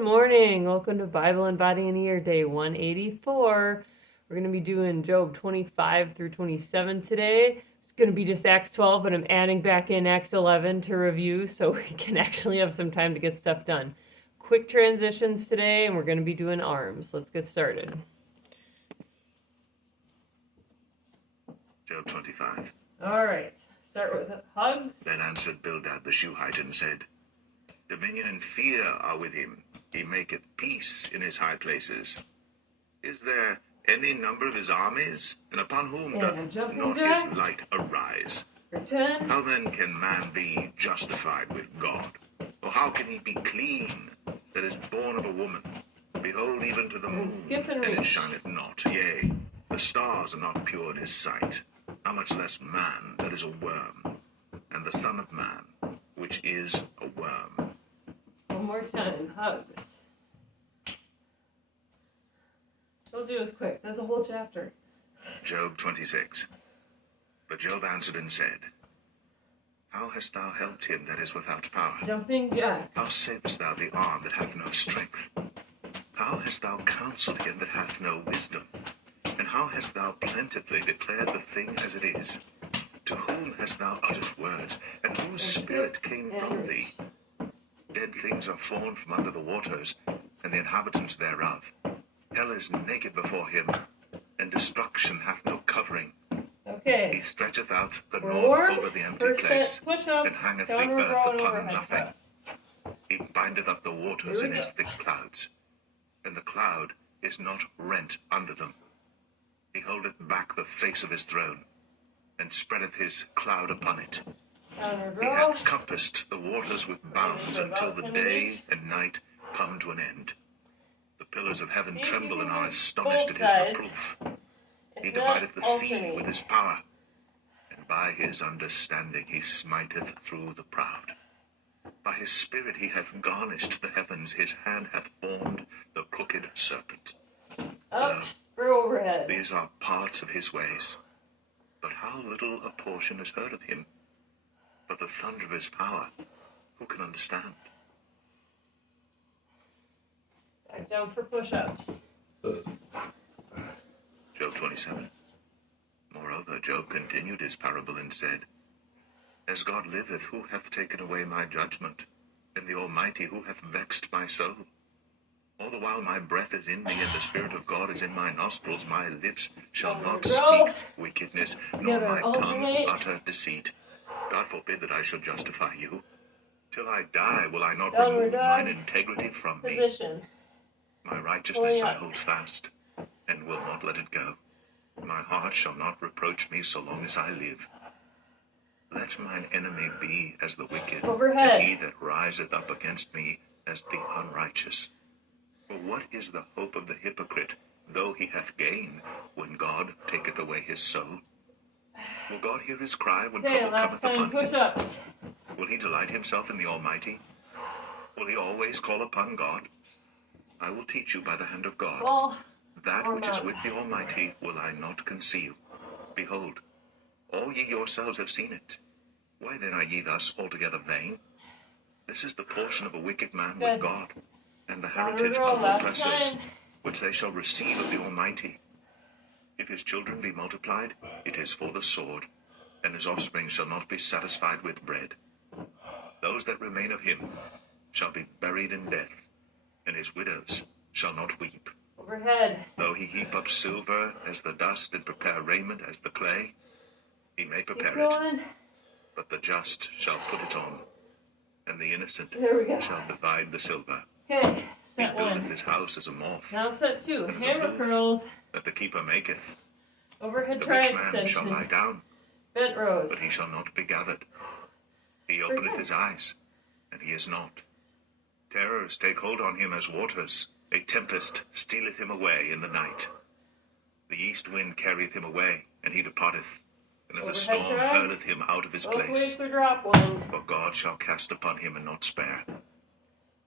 Good morning. Welcome to Bible and Body and Ear Day 184. We're going to be doing Job 25 through 27 today. It's going to be just Acts 12, but I'm adding back in Acts 11 to review so we can actually have some time to get stuff done. Quick transitions today, and we're going to be doing arms. Let's get started. Job 25. All right. Start with hugs. Then answered Bildad the Shuhite and said, Dominion and fear are with him. He maketh peace in his high places. Is there any number of his armies? And upon whom doth not his light arise? Return. How then can man be justified with God? Or how can he be clean that is born of a woman? Behold, even to the moon, and it shineth not. Yea, the stars are not pure in his sight. How much less man that is a worm, and the Son of Man, which is a worm. One more time, hugs. Don't do this quick. There's a whole chapter. Job 26. But Job answered and said, How hast thou helped him that is without power? Jumping jacks. How savest thou the arm that hath no strength? How hast thou counseled him that hath no wisdom? And how hast thou plentifully declared the thing as it is? To whom hast thou uttered words, and whose spirit came from thee? Dead things are formed from under the waters, and the inhabitants thereof. Hell is naked before him, and destruction hath no covering. Okay. He stretcheth out the north over the empty place, push-ups, and hangeth the earth upon nothing. He bindeth up the waters in his thick clouds, and the cloud is not rent under them. He holdeth back the face of his throne, and spreadeth his cloud upon it. He hath compassed the waters with bounds until the day and night come to an end. The pillars of heaven tremble and are astonished at his reproof. He divideth the sea with his power, and by his understanding he smiteth through the proud. By his spirit he hath garnished the heavens, his hand hath formed the crooked serpent. Up for overhead. These are parts of his ways, but how little a portion is heard of him. But the thunder of his power, who can understand? Back down for push-ups. Job 27. Moreover, Job continued his parable and said, As God liveth, who hath taken away my judgment, and the Almighty, who hath vexed my soul? All the while my breath is in me, and the Spirit of God is in my nostrils, my lips shall not speak wickedness, nor my tongue utter deceit. God forbid that I should justify you. Till I die will I not remove mine integrity from me. My righteousness I hold fast, and will not let it go. My heart shall not reproach me so long as I live. Let mine enemy be as the wicked, and he that riseth up against me as the unrighteous. For what is the hope of the hypocrite, though he hath gain, when God taketh away his soul? Will God hear his cry when trouble cometh upon him? Will he delight himself in the Almighty? Will he always call upon God? I will teach you by the hand of God. That which is with the Almighty will I not conceal. Behold, all ye yourselves have seen it. Why then are ye thus altogether vain? This is the portion of a wicked man with God, and the heritage of oppressors, which they shall receive of the Almighty. If his children be multiplied, it is for the sword, and his offspring shall not be satisfied with bread. Those that remain of him shall be buried in death, and his widows shall not weep. Overhead. Though he heap up silver as the dust, and prepare raiment as the clay, he may prepare it, but the just shall put it on, and the innocent shall divide the silver. Okay, he buildeth his house as a moth. Now set 2, hammer curls. That the keeper maketh. Overhead the try rich extension. man shall lie down, bent rows. but he shall not be gathered. He openeth his eyes, and he is not. Terrors take hold on him as waters. A tempest stealeth him away in the night. The east wind carrieth him away, and he departeth. And as a storm hurleth him out of his place. For God shall cast upon him and not spare.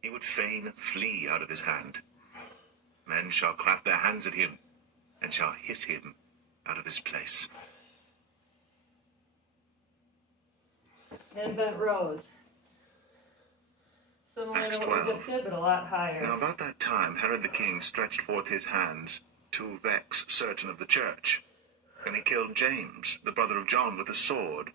He would fain flee out of his hand. Men shall clap their hands at him, and shall hiss him out of his place. And bent rows. Similar Acts to what we 12. just did, but a lot higher. Now about that time Herod the king stretched forth his hands to vex certain of the church, and he killed James, the brother of John, with a sword.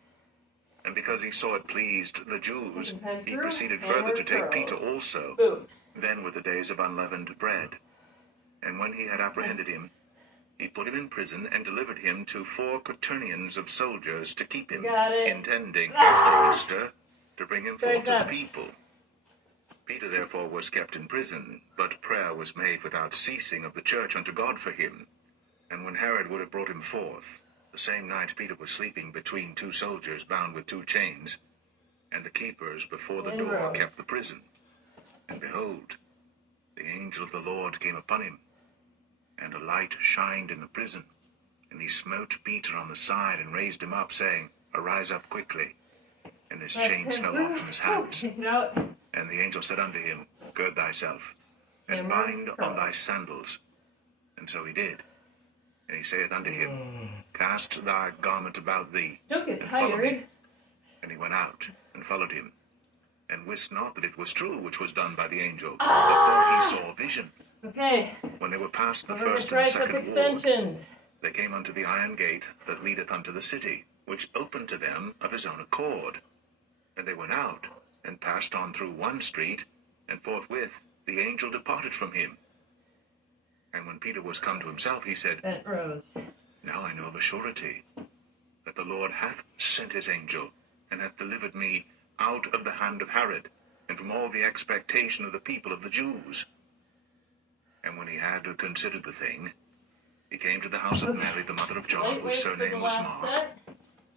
And because he saw it pleased the Jews, he proceeded further to take Peter also. Boom. Then were the days of unleavened bread. And when he had apprehended him, he put him in prison and delivered him to 4 quaternions of soldiers to keep him, Got it. intending after Easter to bring him forth to the Triceps. people. Peter therefore was kept in prison, but prayer was made without ceasing of the church unto God for him. And when Herod would have brought him forth, the same night Peter was sleeping between 2 soldiers bound with 2 chains, and the keepers before the door kept the prison. And behold, the angel of the Lord came upon him, and a light shined in the prison. And he smote Peter on the side and raised him up, saying, Arise up quickly. And his chains fell off from his hands. And the angel said unto him, Gird thyself, and bind on thy sandals. And so he did. And he saith unto him, Cast thy garment about thee, Don't get and follow me. tired. And he went out, and followed him, and wist not that it was true which was done by the angel, but thought he saw a vision. Okay. When they were past the We're going first to and the tricep second ward, extensions. they came unto the iron gate that leadeth unto the city, which opened to them of his own accord. And they went out, and passed on through one street, and forthwith the angel departed from him. And when Peter was come to himself, he said, Bent rose. Now I know of a surety that the Lord hath sent his angel, and hath delivered me out of the hand of Herod, and from all the expectation of the people of the Jews. And when he had considered the thing, he came to the house of Mary, the mother of John, whose surname was Mark,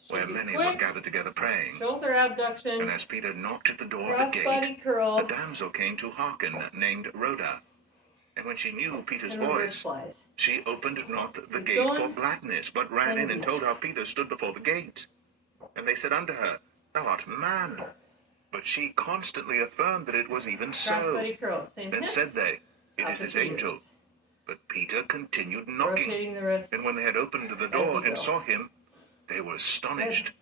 where many were gathered together praying. Shoulder abduction. And as Peter knocked at the door of the Crossbody gate, curl. a damsel came to hearken, named Rhoda. And when she knew Peter's And reverse voice, flies. she opened not the Keep gate going. for gladness, but ran in and told how Peter stood before the gate. And they said unto her, Thou art mad. But she constantly affirmed that it was even so. Crossbody curl. Same Then hips. said they, It is his Opposite angel. ears. But Peter continued knocking. Rotating the wrist. And when they had opened the As door you and go. saw him, they were astonished.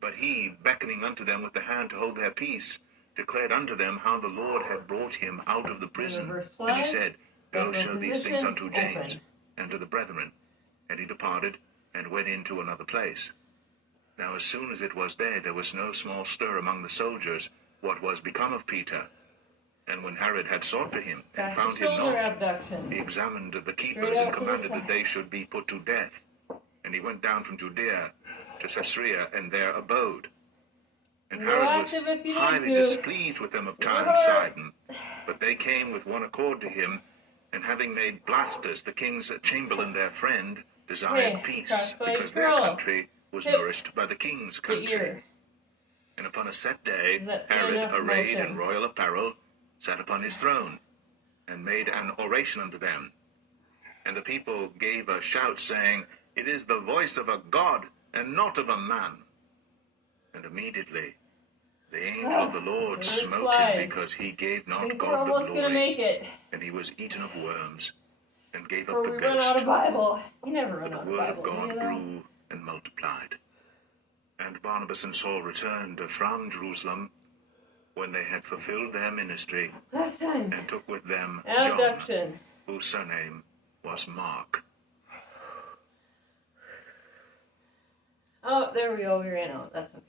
But he, beckoning unto them with the hand to hold their peace, declared unto them how the Lord had brought him out of the prison. reverse And he flies. said, Go Bend show these things position. unto James, Open. and to the brethren. And he departed, and went into another place. Now as soon as it was day, there was no small stir among the soldiers, what was become of Peter. And when Herod had sought for him, and Back found to him shoulder not, abduction. he examined the Straight keepers, out and to the commanded that side. they should be put to death. And he went down from Judea to Caesarea, and there abode. And Go Herod was active if you need highly to. displeased with them of Tyre and Lord. Sidon. But they came with one accord to him, and having made Blastus, the king's chamberlain, their friend, desired Okay, peace, crossbody because their curl. country was Hip. nourished by the king's Get country. your And upon a set day, Is that Herod, enough arrayed motion? in royal apparel, sat upon his throne, and made an oration unto them. And the people gave a shout, saying, It is the voice of a God, and not of a man. And immediately the angel of the Lord Reverse smote him, flies. because he gave I not think we're God the almost gonna glory, make it. and he was eaten of worms, and gave Before up the we run out ghost. of Bible. You never run But out the of word of Bible. God you know? grew and multiplied. And Barnabas and Saul returned from Jerusalem, when they had fulfilled their ministry, Last time. and took with them John, Abduction. whose surname was Mark. Oh, there we go. We ran out. That's okay.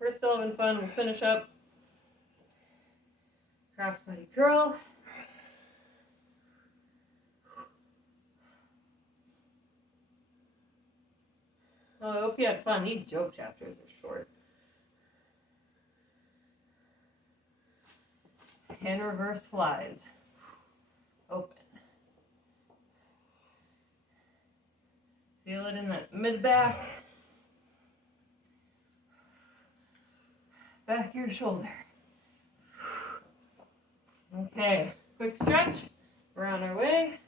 We're still having fun. We'll finish up. Crossbody curl. Oh, I hope you had fun. These Job chapters are short. And reverse flies. Open. Feel it in that mid-back. Back your shoulder. Okay, quick stretch. We're on our way.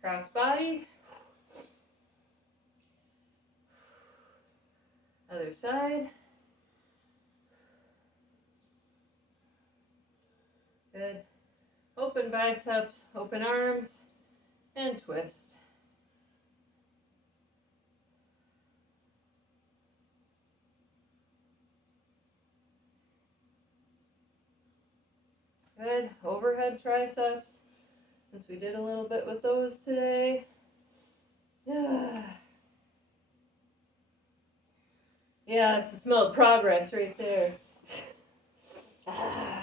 Cross body. Other side. Good. Open biceps, open arms, and twist. Good. Overhead triceps, since we did a little bit with those today. Yeah, it's the smell of progress right there. All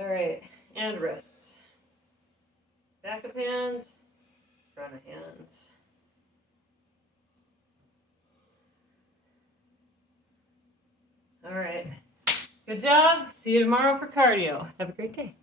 right, and wrists. Back of hands, front of hands. All right. Good job. See you tomorrow for cardio. Have a great day.